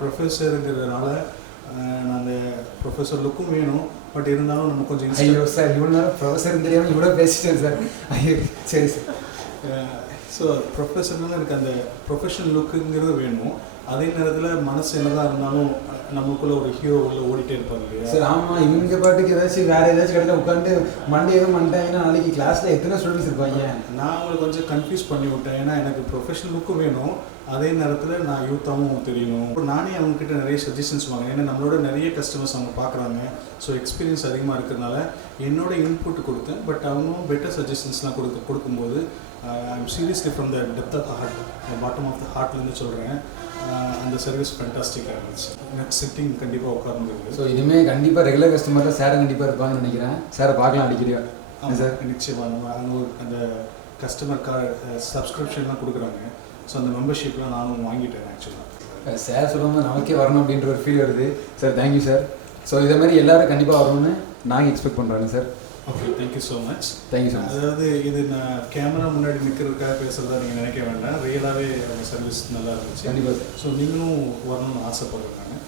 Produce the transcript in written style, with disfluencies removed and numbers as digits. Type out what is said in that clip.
ப்ரொஃபஸருங்கிறதுனால நான் அந்த ப்ரொஃபஸர் லுக்கும் வேணும். பட் இருந்தாலும் நம்ம கொஞ்சம் ஐயோ சார் இவ்வளோ நேரம் ப்ரொஃபஸர் தெரியாமல் இவ்வளோ பேசிட்டேன் சார். ஐயோ சரி சார். ஸோ ப்ரொஃபஸர்னால எனக்கு அந்த ப்ரொஃபஷனல் லுக்குங்கிறது வேணும். அதே நேரத்தில் மனசு என்னதான் இருந்தாலும் நமக்குள்ளே ஒரு ஹீரோ உள்ள ஓடிட்டே இருப்பாங்க இல்லையா சார்? ஆமாம், இவங்க பாட்டுக்கு ஏதாச்சும் வேறு ஏதாச்சும் கடையில் உட்காந்து மண்டே எதுவும் பண்ணிட்டாங்கன்னா நாளைக்கு கிளாஸில் எத்தனை ஸ்டூடெண்ட்ஸ் இருப்பாங்க. நான் அவங்களுக்கு கொஞ்சம் கன்ஃபியூஸ் பண்ணி விட்டேன். ஏன்னா எனக்கு ப்ரொஃபஷனல் லுக்கும் வேணும், அதே நேரத்தில் நான் யூத்தாகவும் தெரியணும். இப்போ நானே அவங்கக்கிட்ட நிறைய சஜஷன்ஸ் வாங்கினேன். ஏன்னா நம்மளோட நிறைய கஸ்டமர்ஸ் அவங்க பார்க்குறாங்க. ஸோ எக்ஸ்பீரியன்ஸ் அதிகமாக இருக்கிறதுனால என்னோட இன்புட் கொடுத்தேன். பட் அவங்களும் பெட்டர் சஜஷன்ஸ்லாம் கொடுக்கும்போது I'm seriously from the depth of the heart, bottom of the ஹார்ட்லேருந்து சொல்கிறேன். அந்த சர்வீஸ் ஃபேண்டாஸ்டிக்காக இருந்துச்சு. நெக்ஸ்ட் சிட்டிங் கண்டிப்பாக உட்கார்ந்து. ஸோ இனிமேல் கண்டிப்பாக ரெகுலர் கஸ்டமரில் சாரை கண்டிப்பாக இருப்பாங்கன்னு நினைக்கிறேன். சாரை பார்க்கலாம் அடிக்கடியா? சார் நிச்சயமாக நம்ம அவங்க அந்த கஸ்டமர் சப்ஸ்கிரிப்ஷன்லாம் கொடுக்குறாங்க. ஸோ அந்த மெம்பர்ஷிப்லாம் நானும் வாங்கிட்டேன் ஆக்சுவலாக. சார் சொல்லும்போது நமக்கே வரணும் அப்படின்ற ஒரு ஃபீல் வருது சார். Thank you sir. ஸோ இதே மாதிரி எல்லோரும் கண்டிப்பாக வரணும்னு நாங்கள் எக்ஸ்பெக்ட் பண்ணுறோங்க sir. Okay, thank you so much. Thank you so much. அதாவது இது நான் கேமரா முன்னாடி நிற்கிறதுக்காக பேசுகிறதா நீங்கள் நினைக்க வேண்டாம். ரியலாகவே அவங்க சர்வீஸ் நல்லா இருந்துச்சு. கண்டிப்பாக சார். ஸோ நீங்களும் வரணும்னு ஆசைப்படுறேன் நான்.